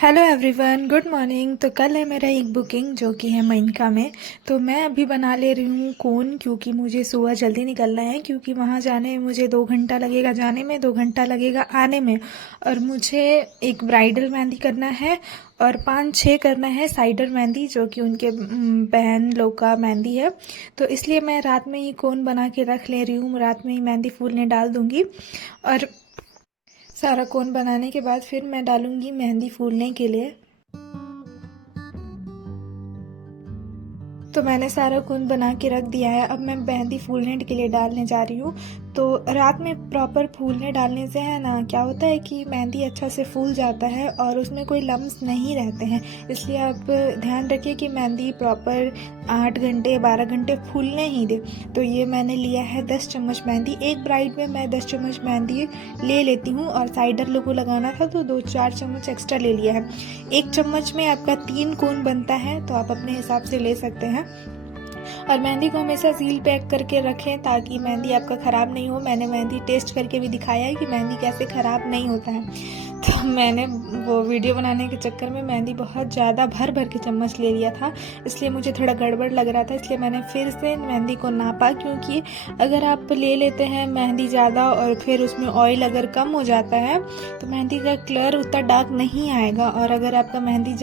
Hello everyone, good morning. तो कल है मेरा एक बुकिंग जो कि है मयनका में। तो मैं अभी बना ले रही हूँ कोन, क्योंकि मुझे सुबह जल्दी निकलना है, क्योंकि वहाँ जाने में मुझे 2 घंटा लगेगा, जाने में 2 घंटा लगेगा आने में। और मुझे एक ब्राइडल मेहंदी करना है और 5-6 करना है साइडर मेहंदी, जो कि उनके बहन लोग का मेहंदी है। तो इसलिए मैं रात में ही कोन बना के रख ले रही हूँ, रात में ही मेहंदी फूलने डाल दूँगी। और सारा कोन बनाने के बाद फिर मैं डालूँगी मेहंदी फूलने के लिए। तो मैंने सारा कोन बना के रख दिया है। अब मैं मेहंदी फूलने के लिए डालने जा रही हूँ। तो रात में प्रॉपर फूलने डालने से है ना, क्या होता है कि मेहंदी अच्छा से फूल जाता है और उसमें कोई लम्स नहीं रहते हैं। इसलिए आप ध्यान रखिए कि मेहंदी प्रॉपर 8 घंटे 12 घंटे फूलने ही दे। तो ये मैंने लिया है 10 चम्मच मेहंदी। एक ब्राइड में मैं 10 चम्मच मेहंदी ले लेती हूँ, और साइडर लोगों को लगाना था तो 2-4 चम्मच एक्स्ट्रा ले लिया है। 1 चम्मच में आपका 3 कोन बनता है, तो आप अपने हिसाब से ले सकते हैं। और मेहंदी को हमेशा सील पैक करके रखें ताकि मेहंदी आपका ख़राब नहीं हो। मैंने मेहंदी टेस्ट करके भी दिखाया है कि मेहंदी कैसे ख़राब नहीं होता है। तो मैंने वो वीडियो बनाने के चक्कर में मेहंदी बहुत ज़्यादा भर भर के चम्मच ले लिया था, इसलिए मुझे थोड़ा गड़बड़ लग रहा था। इसलिए मैंने फिर से मेहंदी को नापा, क्योंकि अगर आप ले लेते हैं मेहंदी ज़्यादा और फिर उसमें ऑयल अगर कम हो जाता है तो मेहंदी का कलर उतना डार्क नहीं आएगा। और अगर आपका मेहंदी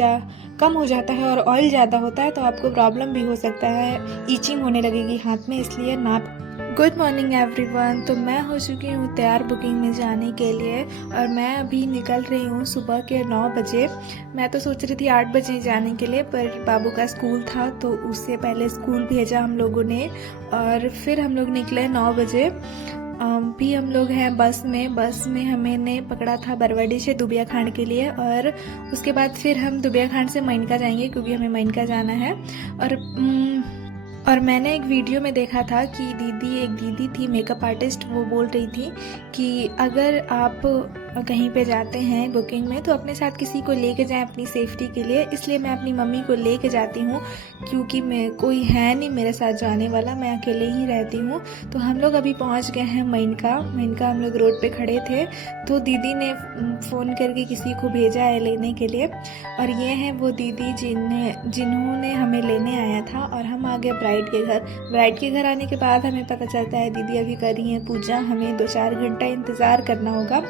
कम हो जाता है और ऑयल ज़्यादा होता है तो आपको प्रॉब्लम भी हो सकता है, ईचिंग होने लगेगी हाथ में, इसलिए नाप। Good morning everyone. तो मैं हो चुकी हूँ तैयार बुकिंग में जाने के लिए, और मैं अभी निकल रही हूँ सुबह के 9 बजे। मैं तो सोच रही थी 8 बजे जाने के लिए, पर बाबू का स्कूल था तो उससे पहले स्कूल भेजा हम लोगों ने, और फिर हम लोग निकले 9 बजे। भी हम लोग हैं बस में हमने पकड़ा था बरवाडी से दुबिया खांड के लिए, और उसके बाद फिर हम दुबिया खांड से मयनका जाएंगे, क्योंकि हमें मयनका जाना है। और मैंने एक वीडियो में देखा था कि एक दीदी थी मेकअप आर्टिस्ट, वो बोल रही थी कि अगर आप कहीं पे जाते हैं बुकिंग में तो अपने साथ किसी को लेके जाएं अपनी सेफ्टी के लिए। इसलिए मैं अपनी मम्मी को लेके जाती हूँ, क्योंकि मैं कोई है नहीं मेरे साथ जाने वाला, मैं अकेले ही रहती हूँ। तो हम लोग अभी पहुँच गए हैं मयनका। हम लोग रोड पे खड़े थे तो दीदी ने फ़ोन करके किसी को भेजा है लेने के लिए, और ये हैं वो दीदी जिन्होंने हमें लेने आया था। और हम आ गए ब्राइड के घर आने के बाद हमें पता चलता है दीदी अभी कर रही हैं पूजा, हमें 2-4 घंटा इंतज़ार करना होगा।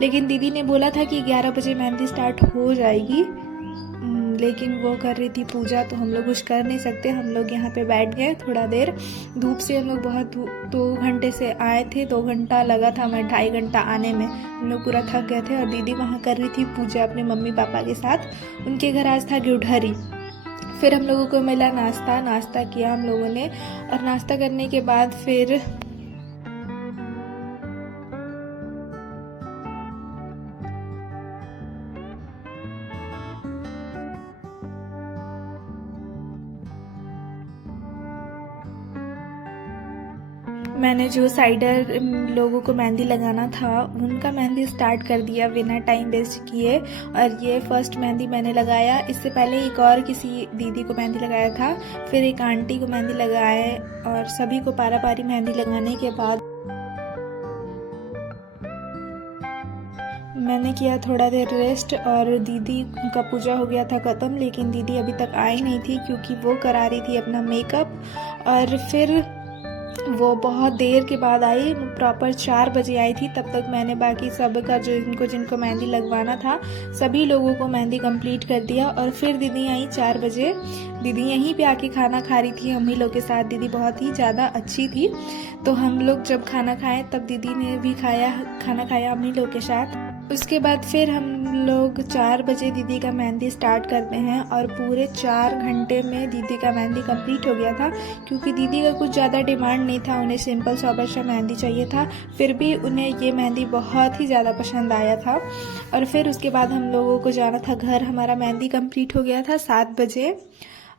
लेकिन दीदी ने बोला था कि 11 बजे मेहंदी स्टार्ट हो जाएगी, लेकिन वो कर रही थी पूजा, तो हम लोग कुछ कर नहीं सकते। हम लोग यहाँ पे बैठ गए थोड़ा देर। धूप से हम लोग बहुत 2 घंटे से आए थे, 2 घंटा लगा था हमें, 2.5 घंटा आने में। हम लोग पूरा थक गए थे, और दीदी वहाँ कर रही थी पूजा अपने मम्मी पापा के साथ। उनके घर आज था गिरधरी। फिर हम लोगों को मिला नाश्ता किया हम लोगों ने, और नाश्ता करने के बाद फिर मैंने जो साइडर लोगों को मेहंदी लगाना था उनका मेहंदी स्टार्ट कर दिया बिना टाइम वेस्ट किए। और ये फर्स्ट मेहंदी मैंने लगाया। इससे पहले एक और किसी दीदी को मेहंदी लगाया था, फिर एक आंटी को मेहंदी लगाए, और सभी को पारा पारी मेहंदी लगाने के बाद मैंने किया थोड़ा देर रेस्ट। और दीदी का पूजा हो गया था ख़त्म, लेकिन दीदी अभी तक आई नहीं थी क्योंकि वो करा रही थी अपना मेकअप। और फिर वो बहुत देर के बाद आई, प्रॉपर 4 बजे आई थी। तब तक मैंने बाकी सब का जिनको मेहंदी लगवाना था सभी लोगों को मेहंदी कंप्लीट कर दिया। और फिर दीदी आई 4 बजे। दीदी यहीं पे आके खाना खा रही थी हम ही लोग के साथ। दीदी बहुत ही ज़्यादा अच्छी थी। तो हम लोग जब खाना खाए तब दीदी ने भी खाना खाया हम ही लोग के साथ। उसके बाद फिर हम लोग 4 बजे दीदी का मेहंदी स्टार्ट करते हैं, और पूरे 4 घंटे में दीदी का मेहंदी कंप्लीट हो गया था। क्योंकि दीदी का कुछ ज़्यादा डिमांड नहीं था, उन्हें सिंपल सोबर सा मेहंदी चाहिए था, फिर भी उन्हें ये मेहंदी बहुत ही ज़्यादा पसंद आया था। और फिर उसके बाद हम लोगों को जाना था घर। हमारा मेहंदी कंप्लीट हो गया था 7 बजे,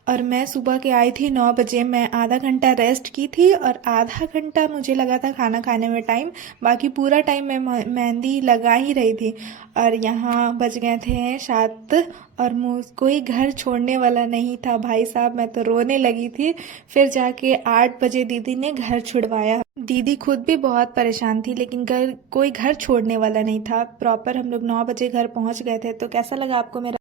और मैं सुबह के आई थी 9 बजे। मैं आधा घंटा रेस्ट की थी, और आधा घंटा मुझे लगा था खाना खाने में टाइम, बाकी पूरा टाइम मैं मेहंदी लगा ही रही थी। और यहाँ बज गए थे 7, और कोई घर छोड़ने वाला नहीं था भाई साहब, मैं तो रोने लगी थी। फिर जाके 8 बजे दीदी ने घर छुड़वाया। दीदी खुद भी बहुत परेशान थी, लेकिन कोई घर छोड़ने वाला नहीं था। प्रॉपर हम लोग 9 बजे घर पहुँच गए थे। तो कैसा लगा आपको मेरा